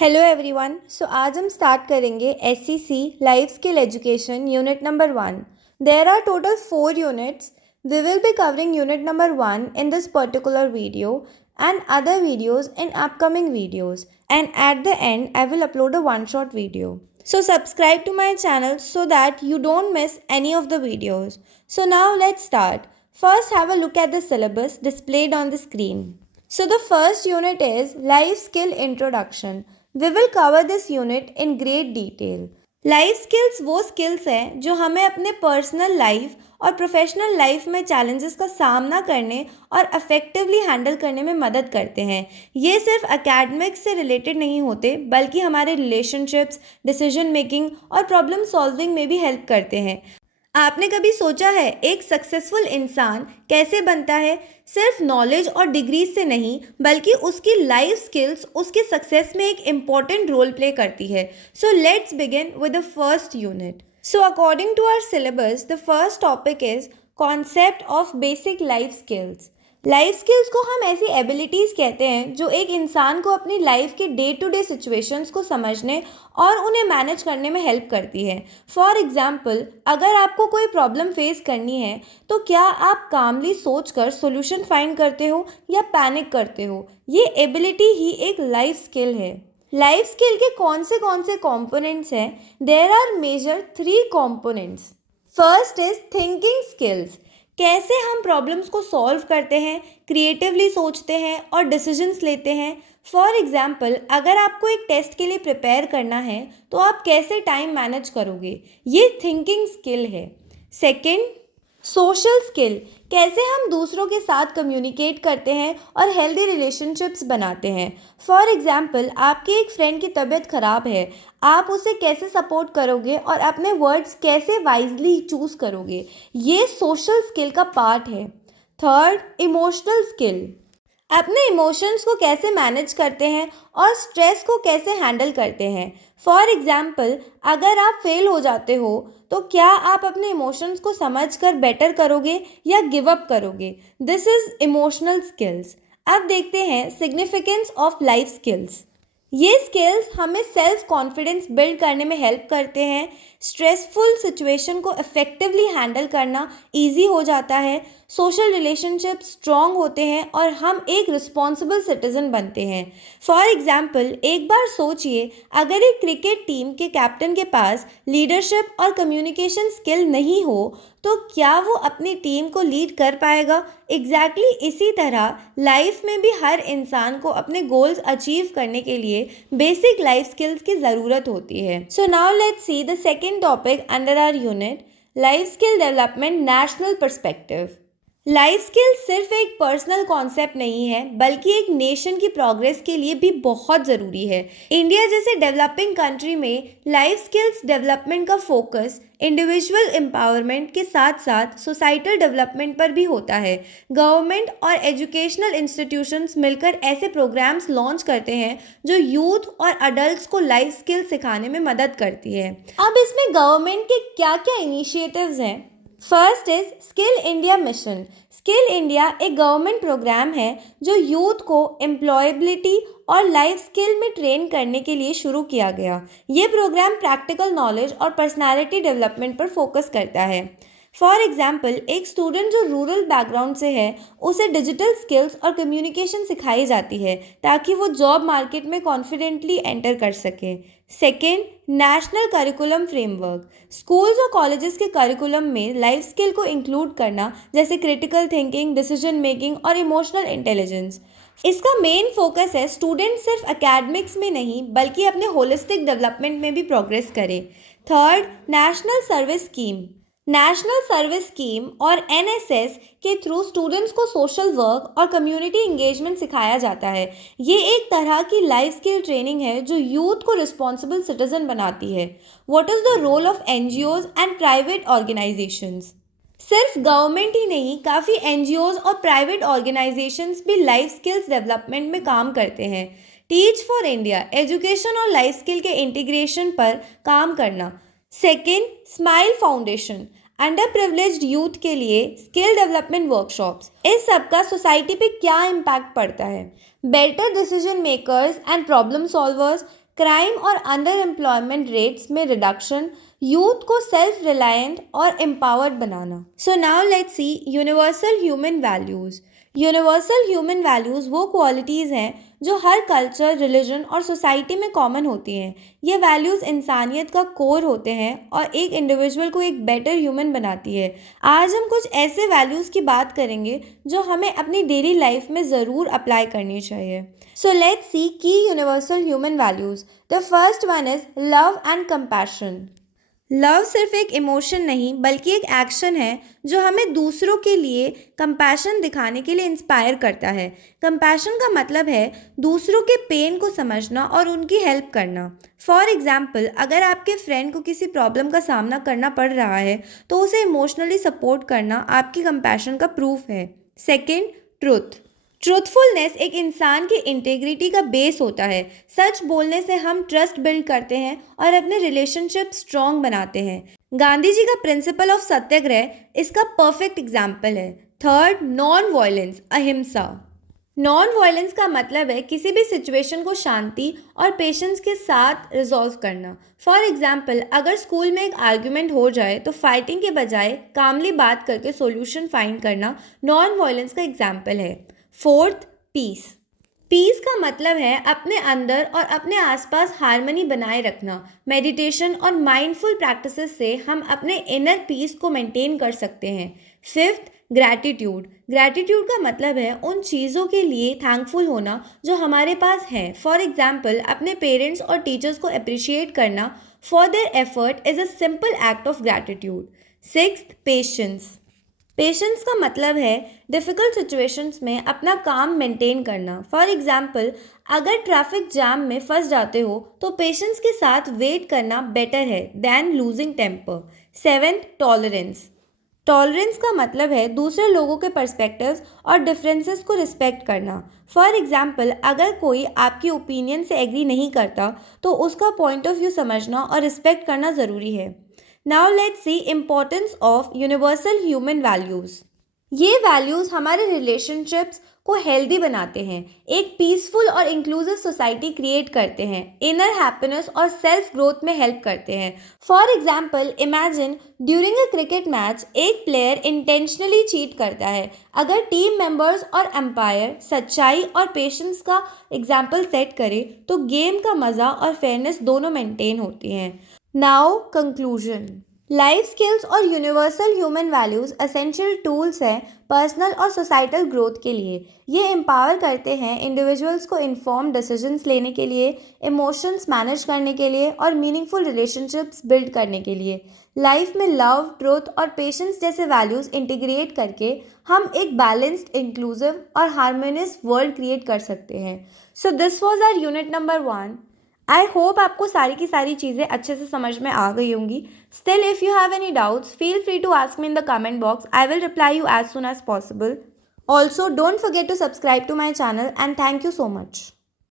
Hello everyone. आज हम start करेंगे SCC life skill education unit number 1। There are total 4 units. We will be covering unit number 1 in this particular video and other videos in upcoming videos, and at the end I will upload a one shot video. So subscribe to my channel so that you don't miss any of the videos. So now let's start. First, have a look at the syllabus displayed on the screen. So the first unit is Life Skill Introduction. We will cover this unit in great detail. Life skills वो skills हैं जो हमें अपने personal life और professional life में challenges का सामना करने और इफेक्टिवली हैंडल करने में मदद करते हैं। ये सिर्फ एकेडमिक्स से रिलेटेड नहीं होते, बल्कि हमारे रिलेशनशिप्स, डिसीजन मेकिंग और प्रॉब्लम सॉल्विंग में भी हेल्प करते हैं। आपने कभी सोचा है एक सक्सेसफुल इंसान कैसे बनता है? सिर्फ नॉलेज और डिग्रीज से नहीं, बल्कि उसकी लाइफ स्किल्स उसके सक्सेस में एक इम्पॉर्टेंट रोल प्ले करती है। So let's begin with the first unit. So according to our syllabus, the first topic is concept of basic life skills. Life skills को हम ऐसी एबिलिटीज़ कहते हैं जो एक इंसान को अपनी लाइफ के डे टू डे सिचुएशंस को समझने और उन्हें मैनेज करने में हेल्प करती है. फॉर एग्जाम्पल, अगर आपको कोई प्रॉब्लम फेस करनी है तो क्या आप कामली सोचकर सोल्यूशन फाइंड करते हो या पैनिक करते हो? ये एबिलिटी ही एक लाइफ स्किल है. लाइफ स्किल के कौन से कॉम्पोनेंट्स हैं? There are major 3 components. First is thinking skills. कैसे हम प्रॉब्लम्स को सॉल्व करते हैं, क्रिएटिवली सोचते हैं और डिसीजंस लेते हैं. फॉर एग्जाम्पल, अगर आपको एक टेस्ट के लिए प्रिपेयर करना है तो आप कैसे टाइम मैनेज करोगे? ये थिंकिंग स्किल है. Second, social skill. कैसे हम दूसरों के साथ कम्युनिकेट करते हैं और हेल्दी रिलेशनशिप्स बनाते हैं. फॉर एग्जाम्पल, आपके एक फ्रेंड की तबीयत ख़राब है, आप उसे कैसे सपोर्ट करोगे और अपने वर्ड्स कैसे वाइजली चूज़ करोगे? ये सोशल स्किल का पार्ट है. Third, emotional skill. अपने इमोशंस को कैसे मैनेज करते हैं और स्ट्रेस को कैसे हैंडल करते हैं. फॉर एग्जाम्पल, अगर आप फेल हो जाते हो तो क्या आप अपने इमोशंस को समझकर बेटर करोगे या गिव अप करोगे? This is emotional skills. अब देखते हैं सिग्निफिकेंस ऑफ लाइफ स्किल्स. ये स्किल्स हमें सेल्फ कॉन्फिडेंस बिल्ड करने में हेल्प करते हैं. स्ट्रेसफुल सिचुएशन को इफ़ेक्टिवली हैंडल करना इजी हो जाता है. सोशल रिलेशनशिप स्ट्रॉन्ग होते हैं और हम एक रिस्पॉन्सिबल सिटीजन बनते हैं. फॉर एग्जाम्पल, एक बार सोचिए, अगर एक क्रिकेट टीम के कैप्टन के पास लीडरशिप और कम्युनिकेशन स्किल नहीं हो तो क्या वो अपनी टीम को लीड कर पाएगा? एग्जैक्टली इसी तरह लाइफ में भी हर इंसान को अपने गोल्स अचीव करने के लिए बेसिक लाइफ स्किल्स की ज़रूरत होती है. So now let's see the second topic under our unit, life skill development national perspective. Life skill सिर्फ एक पर्सनल कॉन्सेप्ट नहीं है, बल्कि एक नेशन की प्रोग्रेस के लिए भी बहुत ज़रूरी है. इंडिया जैसे डेवलपिंग कंट्री में लाइफ स्किल्स डेवलपमेंट का फोकस इंडिविजुअल एम्पावरमेंट के साथ साथ सोसाइटल डेवलपमेंट पर भी होता है. गवर्नमेंट और एजुकेशनल इंस्टीट्यूशंस मिलकर ऐसे प्रोग्राम्स लॉन्च करते हैं जो यूथ और अडल्ट्स को लाइफ स्किल सिखाने में मदद करती है. अब इसमें गवर्नमेंट के क्या क्या इनिशिएटिव्स हैं? First is skill India mission. Skill India एक गवर्नमेंट प्रोग्राम है जो यूथ को एम्प्लॉयबिलिटी और लाइफ स्किल में ट्रेन करने के लिए शुरू किया गया. ये प्रोग्राम प्रैक्टिकल नॉलेज और पर्सनालिटी डेवलपमेंट पर फोकस करता है. फॉर एग्जाम्पल, एक स्टूडेंट जो रूरल बैकग्राउंड से है, उसे डिजिटल स्किल्स और कम्युनिकेशन सिखाई जाती है ताकि वो जॉब मार्केट में कॉन्फिडेंटली एंटर कर सके. Second, national curriculum framework. Schools और कॉलेजेस के करिकुलम में लाइफ स्किल को इंक्लूड करना, जैसे क्रिटिकल थिंकिंग, डिसीजन मेकिंग और इमोशनल इंटेलिजेंस. इसका मेन फोकस है स्टूडेंट सिर्फ एकेडमिक्स में नहीं, बल्कि अपने होलिस्टिक डेवलपमेंट में भी प्रोग्रेस करें. Third, national service scheme. National service scheme और NSS के थ्रू स्टूडेंट्स को सोशल वर्क और कम्युनिटी इंगेजमेंट सिखाया जाता है. ये एक तरह की लाइफ स्किल ट्रेनिंग है जो यूथ को रिस्पॉन्सिबल सिटीजन बनाती है. What is the role of NGOs and private organisations? सिर्फ गवर्नमेंट ही नहीं, काफ़ी NGOs और प्राइवेट ऑर्गेनाइजेशंस भी लाइफ स्किल्स डेवलपमेंट में काम करते हैं. टीच फॉर इंडिया एजुकेशन और लाइफ स्किल के इंटीग्रेशन पर काम करना. Second, smile foundation underprivileged youth के लिए स्किल डेवलपमेंट वर्कशॉप्स. इस सब का सोसाइटी पे क्या इम्पैक्ट पड़ता है? Better decision makers and problem solvers, crime और अंडर एम्प्लॉयमेंट रेट्स में रिडक्शन, यूथ को सेल्फ रिलायंट और empowered banana. So now let's C universal human values. Universal human values वो क्वालिटीज़ हैं जो हर कल्चर, रिलीजन और सोसाइटी में कॉमन होती हैं। ये वैल्यूज़ इंसानियत का कोर होते हैं और एक इंडिविजुअल को एक बेटर ह्यूमन बनाती है। आज हम कुछ ऐसे वैल्यूज़ की बात करेंगे जो हमें अपनी डेली लाइफ में ज़रूर अप्लाई करनी चाहिए। सो लेट्स सी की universal human values. The first one is love and compassion. Love सिर्फ एक इमोशन नहीं बल्कि एक एक्शन है जो हमें दूसरों के लिए कंपैशन दिखाने के लिए इंस्पायर करता है। कंपैशन का मतलब है दूसरों के पेन को समझना और उनकी हेल्प करना। फॉर एग्जाम्पल, अगर आपके फ्रेंड को किसी प्रॉब्लम का सामना करना पड़ रहा है तो उसे इमोशनली सपोर्ट करना आपकी कंपैशन का प्रूफ है। Second, truth. ट्रूथफुलनेस एक इंसान की इंटेग्रिटी का बेस होता है। सच बोलने से हम ट्रस्ट बिल्ड करते हैं और अपने रिलेशनशिप स्ट्रॉन्ग बनाते हैं। गांधी जी का प्रिंसिपल ऑफ सत्याग्रह इसका परफेक्ट एग्जाम्पल है। थर्ड, नॉन वायलेंस, अहिंसा। नॉन वायलेंस का मतलब है किसी भी सिचुएशन को शांति और पेशेंस के साथ रिजॉल्व करना। फॉर एग्जाम्पल, अगर स्कूल में एक आर्ग्यूमेंट हो जाए तो फाइटिंग के बजाय कामली बात करके सॉल्यूशन फाइंड करना नॉन वायलेंस का एग्जाम्पल है। Fourth, peace. पीस का मतलब है अपने अंदर और अपने आसपास हार्मनी बनाए रखना। मेडिटेशन और माइंडफुल प्रैक्टिसेस से हम अपने इनर पीस को मेंटेन कर सकते हैं। Fifth, gratitude. ग्रैटिट्यूड का मतलब है उन चीज़ों के लिए थैंकफुल होना जो हमारे पास है। फॉर एग्जाम्पल, अपने पेरेंट्स और टीचर्स को अप्रिशिएट करना for their effort is a simple act of gratitude. Sixth, patience. Patience का मतलब है डिफ़िकल्ट सिचुएशंस में अपना काम मेंटेन करना। फॉर एग्जाम्पल, अगर ट्रैफिक जैम में फंस जाते हो तो पेशेंस के साथ वेट करना बेटर है than losing temper. Seventh, tolerance. Tolerance का मतलब है दूसरे लोगों के पर्सपेक्टिव्स और डिफरेंसेस को रिस्पेक्ट करना। फॉर एग्जाम्पल, अगर कोई आपकी ओपिनियन से एग्री नहीं करता तो उसका पॉइंट ऑफ व्यू समझना और रिस्पेक्ट करना ज़रूरी है। Now let's C importance of universal human values. ये वैल्यूज़ हमारे रिलेशनशिप्स को हेल्दी बनाते हैं, एक पीसफुल और इंक्लूसिव सोसाइटी क्रिएट करते हैं, इनर हैप्पीनेस और सेल्फ ग्रोथ में हेल्प करते हैं। For example, imagine during a cricket match एक प्लेयर इंटेंशनली चीट करता है। अगर टीम मेंबर्स और एम्पायर सच्चाई और पेशेंस का एग्जाम्पल सेट करें तो गेम का मज़ा और फेयरनेस दोनों मेंटेन होती हैं। Now conclusion. लाइफ स्किल्स और universal human values essential tools हैं पर्सनल और सोसाइटल ग्रोथ के लिए। ये एम्पावर करते हैं इंडिविजुअल्स को इन्फॉर्म डिसीजंस लेने के लिए, इमोशंस मैनेज करने के लिए और मीनिंगफुल रिलेशनशिप्स बिल्ड करने के लिए। लाइफ में लव, ट्रुथ और पेशेंस जैसे वैल्यूज़ इंटीग्रेट करके हम एक बैलेंस्ड, इंक्लूसिव और हार्मोनियस वर्ल्ड क्रिएट कर सकते हैं। So this was our unit number 1। I hope आपको सारी की सारी चीज़ें अच्छे से समझ में आ गई होंगी। Still if you have any doubts feel free to ask me in the comment box. I will reply you as soon as possible. Also, don't forget to subscribe to my channel and thank you so much.